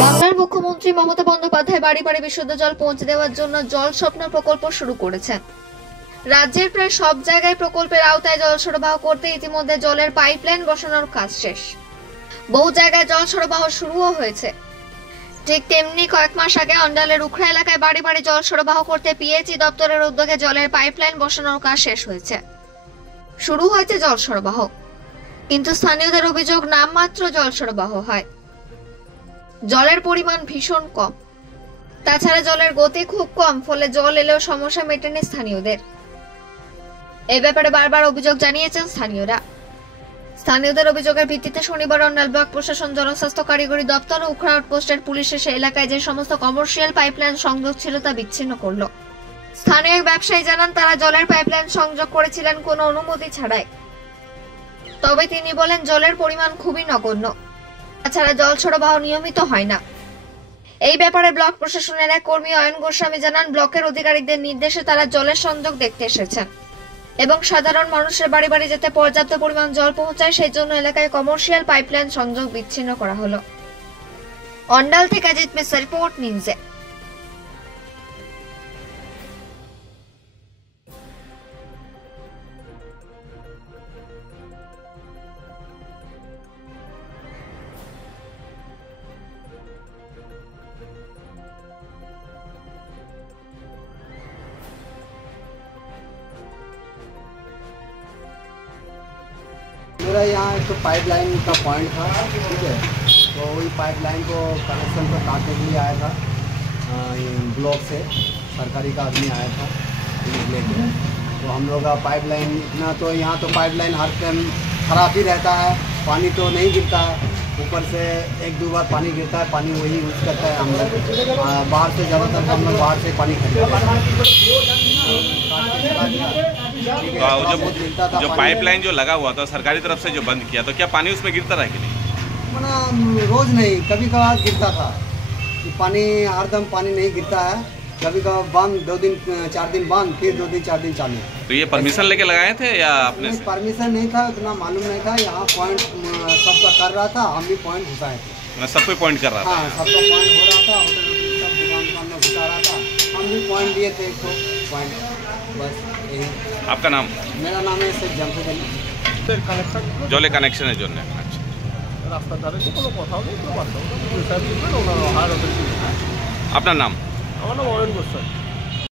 বাংলার মুখ্যমন্ত্রী মমতা বন্দ্যোপাধ্যায় বাড়ি বাড়ি বিশুদ্ধ জল পৌঁছে দেওয়ার জন্য জল স্বপ্ন প্রকল্প শুরু করেছেন। রাজ্যের প্রায় সব জায়গায় প্রকল্পের আওতায় জল সরবরাহ করতে ইতিমধ্যে জলের পাইপলাইন বসানোর কাজ শেষ। বহু জায়গায় জল সরবরাহ শুরুও হয়েছে। ঠিক তেমনি কয়েক মাস আগে অন্ডালের উখড়া এলাকায় বাড়ি বাড়ি জল সরবরাহ করতে পিএইচই দপ্তরের উদ্যোগে জলের পাইপলাইন বসানোর কাজ শেষ হয়েছে। শুরু হয়েছে জল সরবরাহ, কিন্তু স্থানীয়দের অভিযোগ নামমাত্র জল সরবরাহ হয়, জলের পরিমাণ ভীষণ কম। তাছাড়া জলের গতি খুব কম, ফলে জল এলেও সমস্যা মেটেনি স্থানীয়দের। এই ব্যাপারে বারবার অভিযোগ জানিয়েছেন স্থানীয়রা। স্থানীয়দের অভিযোগের ভিত্তিতে শনিবার অন্ডাল ব্লক প্রশাসন, জনস্বাস্থ্য কারিগরি দপ্তর ও উখড়া আউটপোস্টের পুলিশ এসে এলাকায় যে সমস্ত কমার্শিয়াল পাইপলাইন সংযোগ ছিল তা বিচ্ছিন্ন করল। স্থানীয় ব্যবসায়ী জানান, তারা জলের পাইপলাইন সংযোগ করেছিলেন কোনো অনুমতি ছাড়াই। তবে তিনি বলেন, জলের পরিমাণ খুবই নগণ্য, তাছাড়া জল সরবরাহ নিয়মিত হয় না। এই ব্যাপারে ব্লক প্রশাসনের এক কর্মী অয়ন গোস্বামী জানান, ব্লকের আধিকারিকদের নির্দেশে তারা জলের সংযোগ দেখতে এসেছেন এবং সাধারণ মানুষের বাড়ি বাড়ি যাতে পর্যাপ্ত পরিমাণ জল পৌঁছায় সেই জন্য এলাকায় কমার্শিয়াল পাইপলাইন সংযোগ বিচ্ছিন্ন করা হলো। অন্ডাল থেকে অজিত মিশ্র, রিপোর্ট নিউজে। मेरा यहाँ एक तो पाइपलाइन का पॉइंट था, ठीक है, तो वही पाइपलाइन को कनेक्शन को काटने के लिए आया था। ब्लॉक से सरकारी का आदमी आया था लेके, तो हम लोग का पाइपलाइन इतना, तो यहाँ तो पाइपलाइन हर टाइम खराब ही रहता है, पानी तो नहीं गिरता है, ऊपर से एक दो बार पानी गिरता है, पानी वही यूज करता है हम लोग। बाहर से ज़्यादातर हम लोग बाहर से पानी खरीदते हैं। जो पाइपलाइन जो लगा हुआ था सरकारी तरफ से जो बंद किया, तो क्या पानी उसमें गिरता रहा कि नहीं? मना रोज़ नहीं, कभी कभार गिरता था। पानी हरदम पानी नहीं गिरता है, कभी कभार बंद, 2 दिन 4 दिन बंद, फिर 2 दिन 4 दिन चालू। तो ये परमिशन लेके लगाए थे या आपने? परमिशन नहीं था, उतना मालूम नहीं था। यहाँ पॉइंट सबका कर रहा था, हम भी पॉइंट घुसाए थे। सब पे पॉइंट कर रहा था? हाँ, सबका पॉइंट हो रहा था, होटल सब दुकान में घुसा रहा था, हम भी पॉइंट दिए थे, एक पॉइंट, बस यही। आपका नाम? मेरा नाम है शेख जमशेद अली। জলে কানেকশনের জন্য। আচ্ছা, রাস্তার ধারে কোনো কথা নেই, কোনো বার্তা আপনার নাম? আমার নাম অয়ন গোস্বামী।